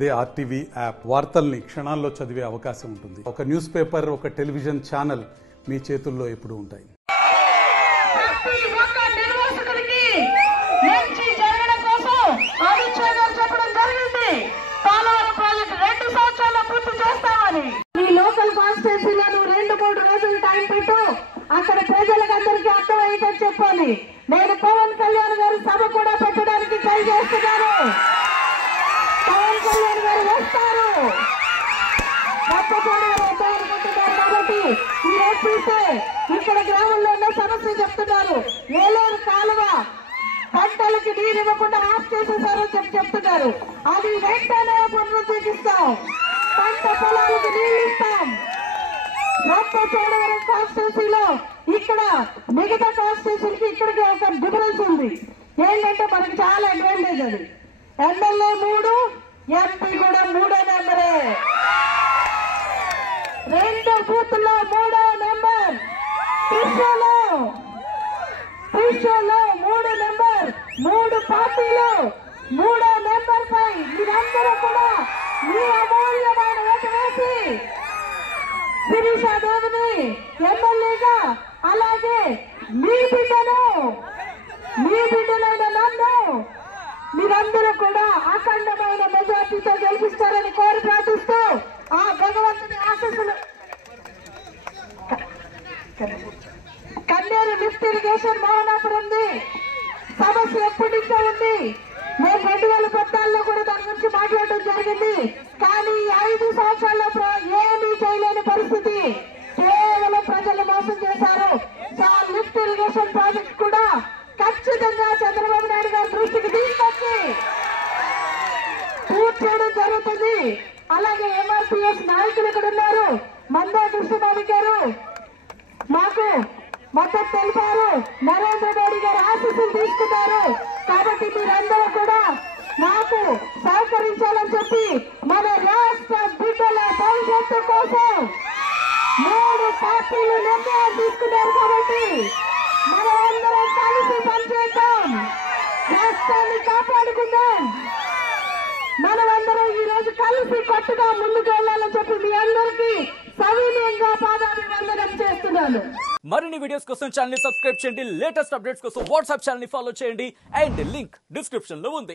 They RTV app వార్తల్ని క్షణాల్లో చదివే అవకాశం ఉంటుంది. ఒక న్యూస్ పేపర్, ఒక టెలివిజన్ ఛానల్ మీ చేతుల్లో ఎప్పుడూ ఉంటాయి. అక్కడ ప్రజలందరికీ అర్థమయ్యేటట్టు చెప్పాలి. నేను పవన్ కళ్యాణ్ గారు సభ కూడా పెట్టడానికి ట్రై చేస్తున్నారు. పవన్ కళ్యాణ్ గారు వస్తారు, అనుకుంటున్నారు. కాబట్టి ఈరోజు చూస్తే ఇక్కడ గ్రామంలో ఉన్న సమస్య చెప్తున్నారు. ఏలూరు కాలువ పంటలకి నీరు ఇవ్వకుండా ఆఫ్ చేసేసారని చెప్తున్నారు. అది వెంటనే పునరుద్ధరిస్తాం, పంట పొలాలకు నీళ్లు ఇస్తాం. రంపచోడవరం కాన్స్టిట్యూన్సీలో ఇక్కడ మిగతా కాన్స్టిట్యూన్సీకి ఇక్కడికి ఒక డిఫరెన్స్ ఉంది. ఏంటంటే మనకి చాలా అడ్వాంటేజ్. అది ఎమ్మెల్యే 3, ఎంపీ కూడా 3 నెంబరే. 2 బూత్లో 3వ నెంబర్. త్రిశూలో 3 నెంబర్. 3 పార్టీలు 3వ నెంబర్ పై మీరందరూ కూడా మీ అమూల్యమైన ఓటు వేసి శిరీషాదేవిని ఎమ్మెల్యేగా, అలాగే మీ బిడ్డలైన నన్ను మీరందరూ కూడా అఖండమైన మెజార్టీతో గెలిపిస్తారని కోరి ప్రార్థిస్తూ ఆ భగవంతుని ఆశీస్సులు. కన్నేరు లిఫ్ట్ ఇరిగేషన్ మోహనాపురంది సమస్య ఎప్పటి నుంచో ఉంది. మేము 2014లో కూడా దాని గురించి మాట్లాడడం జరిగింది. కానీ 5 సంవత్సరాల్లో ఏమీ చేయలేని పరిస్థితి. కేవలం ప్రజలు మోసం చేశారు. లిఫ్ట్ ఇరిగేషన్ ప్రాజెక్ట్ కూడా ఖచ్చితంగా చంద్రబాబు నాయుడు గారి దృష్టికి తీసుకొచ్చి పూర్తి చేయడం జరుగుతుంది. అలాగే ఎంఆర్పీఎస్ నాయకులు ఇక్కడ ఉన్నారు. మందా కృష్ణబాబు గారు మాకు మద్దతు తెలిపారు. నరేంద్ర మోడీ గారు ఆశీస్సులు తీసుకున్నారు. కాబట్టి మీరందరూ కూడా మాకు సహకరించాలని చెప్పి మన రాష్ట్ర బిడ్డల భవిష్యత్తు కోసం 3 పార్టీలు నిర్ణయాలు తీసుకున్నారు. కాబట్టి మనమందరం కలిసి పనిచేద్దాం, రాష్ట్రాన్ని కాపాడుకుందాం. మనమందరం ఈ రోజు కలిసి కొత్తగా ముందుకు వెళ్లాలని చెప్పి మీ అందరికీ సవినయంగా పాదాభివందనం చేస్తున్నాను. మరిన్ని వీడియోస్ కోసం ఛానల్ ని సబ్స్క్రైబ్ చేయండి. లేటెస్ట్ అప్డేట్స్ కోసం వాట్సాప్ ఛానల్ ని ఫాలో చేయండి. అండ్ లింక్ డిస్క్రిప్షన్ లో ఉంది.